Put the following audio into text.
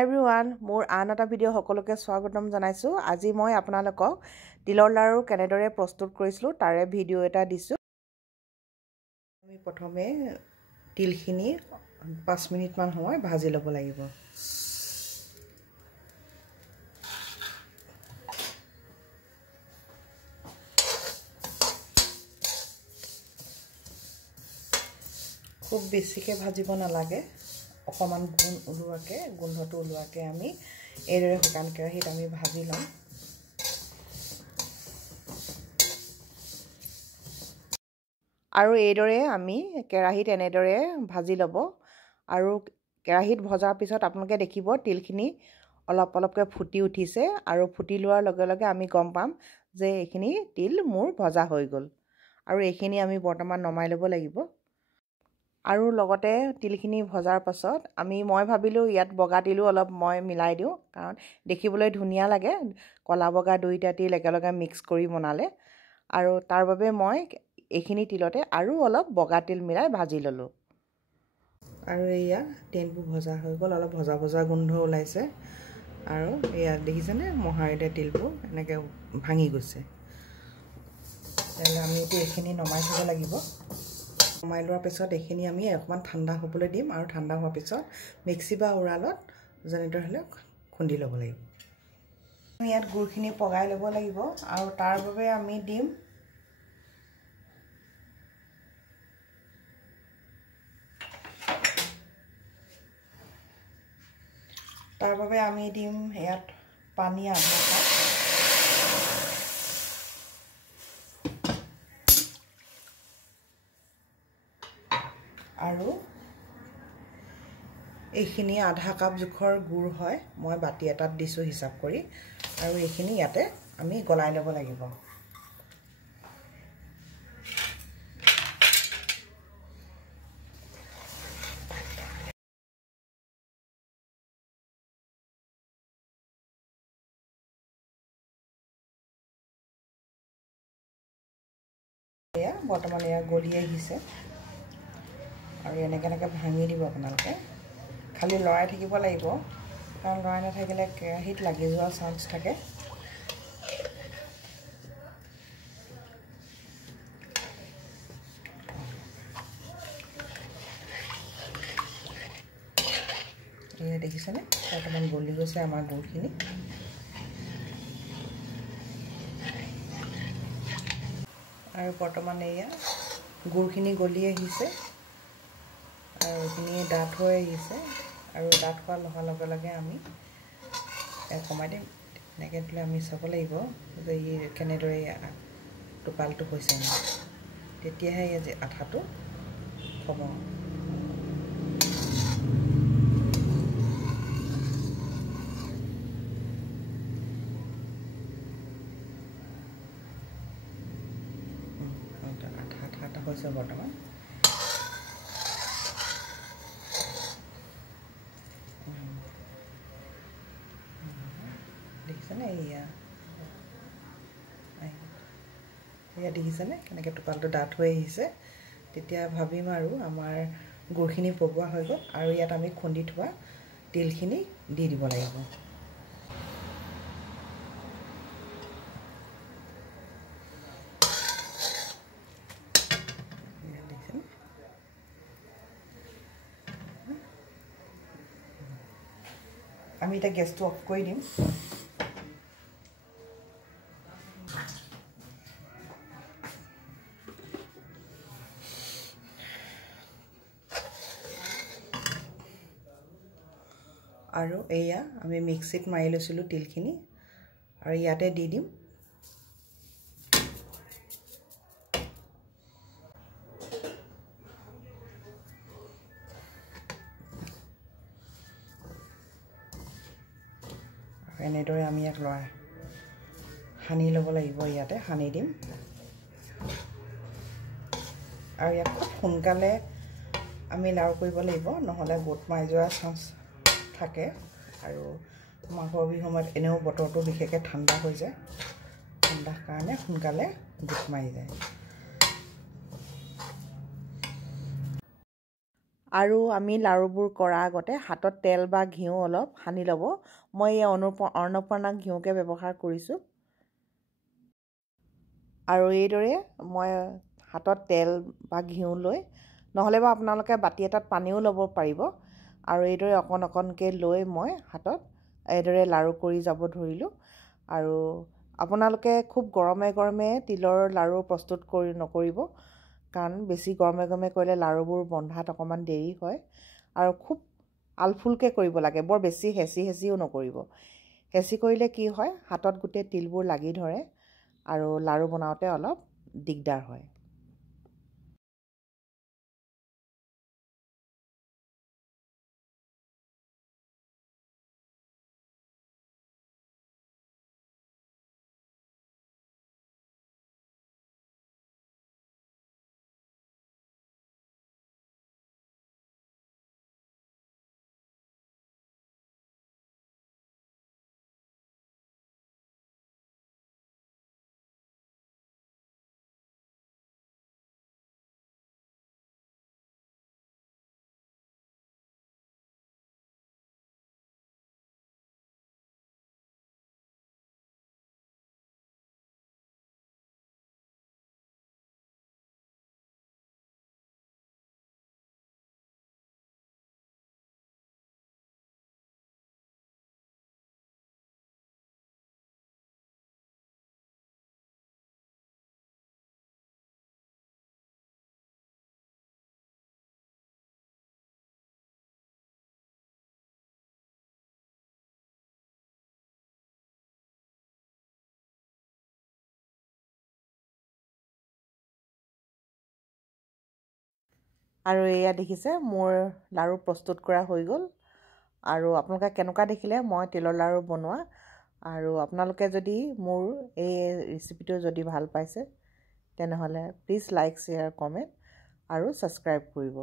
হাই everyone, মোৰ আন এটা ভিডিঅ' সকলোকে স্বাগতম জনাইছোঁ। আজি মই আপোনালোকক তিলৰ লাড়ু কেনেদৰে প্ৰস্তুত কৰিছিলোঁ তাৰে ভিডিঅ' এটা দিছোঁ। আমি প্ৰথমে তিলখিনি 5 মিনিটমান সময় ভাজি ল'ব লাগিব। খুব বেছিকৈ ভাজিব নালাগে, অকণমান গোন্ধটো ওলোৱাকৈ আমি এইদৰে শুকান কেৰাহীত আমি ভাজি ল'ম। আৰু এইদৰে আমি কেৰাহীত এনেদৰে ভাজি ল'ব। আৰু কেৰাহীত ভজাৰ পিছত আপোনালোকে দেখিব তিলখিনি অলপ অলপকৈ ফুটি উঠিছে, আৰু ফুটি লোৱাৰ লগে লগে আমি গম পাম যে এইখিনি তিল মোৰ ভজা হৈ গ'ল। আৰু এইখিনি আমি বৰ্তমান নমাই ল'ব লাগিব। আৰু লগতে তিলখিনি ভজাৰ পাছত মই ভাবিলোঁ ইয়াত বগা তিলো অলপ মই মিলাই দিওঁ, কাৰণ দেখিবলৈ ধুনীয়া লাগে ক'লা বগা দুইটা তিল একেলগে মিক্স কৰি বনালে। আৰু তাৰ বাবে মই এইখিনি তিলতে আৰু অলপ বগা তিল মিলাই ভাজি ল'লোঁ। আৰু এয়া তিলবোৰ ভজা হৈ গ'ল, অলপ ভজা ভজা গোন্ধ ওলাইছে। আৰু এয়া দেখিছেনে মোহাৰিতে তিলবোৰ এনেকৈ ভাঙি গৈছে। তেতিয়াহ'লে আমি এতিয়া এইখিনি নমাই থ'ব লাগিব। নমাই লোৱাৰ পিছত এইখিনি আমি অকণমান ঠাণ্ডা হ'বলৈ দিম, আৰু ঠাণ্ডা হোৱাৰ পিছত মিক্সি বা উৰালত যেনেদৰে হ'লেও খুন্দি ল'ব লাগিব। ইয়াত গুড়খিনি পগাই ল'ব লাগিব, আৰু তাৰ বাবে আমি দিম ইয়াত পানী আধা কাপ, আৰু এইখিনি আধা কাপ জোখৰ গুড় হয়, মই বাতি এটাত দিছোঁ হিচাপ কৰি। আৰু এইখিনি ইয়াতে আমি গলাই ল'ব লাগিব। বৰ্তমান এয়া গলি আহিছে, আৰু এনেকৈ ভাঙি দিব আপোনালোকে। খালি লৰাই থাকিব লাগিব, কাৰণ লৰাই নাথাকিলে কেৰাহীত লাগি যোৱা চান্স থাকে। এয়া দেখিছেনে বৰ্তমান গলি গৈছে আমাৰ গুড়খিনি। আৰু বৰ্তমান এয়া গুড়খিনি গলি আহিছে, আৰু এইখিনি ডাঠ হৈ আহিছে। আৰু ডাঠ হোৱাৰ লগে লগে আমি কমাই দিম। এনেকৈ দিলে আমি চাব লাগিব যে কেনেদৰে টোপালটো হৈছে, তেতিয়াহে যে আঠাটো হ'ব। আঠা হৈছে বৰ্তমান। দেখিছেনে এয়া দেখিছেনে কেনেকৈ টোপালটো ডাঠ হৈ আহিছে। তেতিয়া ভাবিম আৰু আমাৰ গুড়খিনি পগোৱা হৈ গ'ল। আৰু ইয়াত আমি খুন্দি থোৱা তিলখিনি দি দিব লাগিব। আমি এতিয়া গেছটো অফ কৰি দিম। আৰু এয়া আমি মিক্সিত মাৰি লৈছিলোঁ তিলখিনি, আৰু ইয়াতে দি দিম। এনেদৰে আমি ইয়াক সানি ল'ব লাগিব, ইয়াতে সানি দিম। আৰু ইয়াক খুব সোনকালে আমি লাড়ু কৰিব লাগিব, নহ'লে গোট মাৰি যোৱাৰ চান্স থাকে। আৰু মাঘৰ বিহুৰ সময়ত এনেও বতৰটো বিশেষকৈ ঠাণ্ডা হৈ যায়, ঠাণ্ডাৰ কাৰণে সোনকালে গোট মাৰি যায়। আৰু আমি লাড়ুবোৰ কৰাৰ আগতে হাতত তেল বা ঘিউ অলপ সানি ল'ব। মই এই অন্নপূৰ্ণা ঘিউকে ব্যৱহাৰ কৰিছোঁ। আৰু এইদৰে মই হাতত তেল বা ঘিউ লৈ, নহ'লে বা আপোনালোকে বাতি এটাত পানীও ল'ব পাৰিব। আৰু এইদৰে অকণ অকণকৈ লৈ মই হাতত এইদৰে লাড়ু কৰি যাব ধৰিলোঁ। আৰু আপোনালোকে খুব গৰমে গৰমে তিলৰ লাড়ু প্ৰস্তুত নকৰিব, কাৰণ বেছি গৰমে গৰমে কৰিলে লাড়ুবোৰ বন্ধাত অকণমান দেৰি হয়। আৰু খুব আলফুলকৈ কৰিব লাগে, বৰ বেছি হেঁচিও নকৰিব। হেঁচি কৰিলে কি হয়, হাতত গোটেই তিলবোৰ লাগি ধৰে আৰু লাড়ু বনাওঁতে অলপ দিগদাৰ হয়। আৰু এয়া দেখিছে, মোৰ লাড়ু প্ৰস্তুত কৰা হৈ গ'ল। আৰু আপোনালোকে কেনেকুৱা দেখিলে মই তিলৰ লাড়ু বনোৱা। আৰু আপোনালোকে যদি মোৰ এই ৰেচিপিটো যদি ভাল পাইছে, তেনেহ'লে প্লিজ লাইক, শ্বেয়াৰ, কমেণ্ট আৰু ছাবস্ক্ৰাইব কৰিব।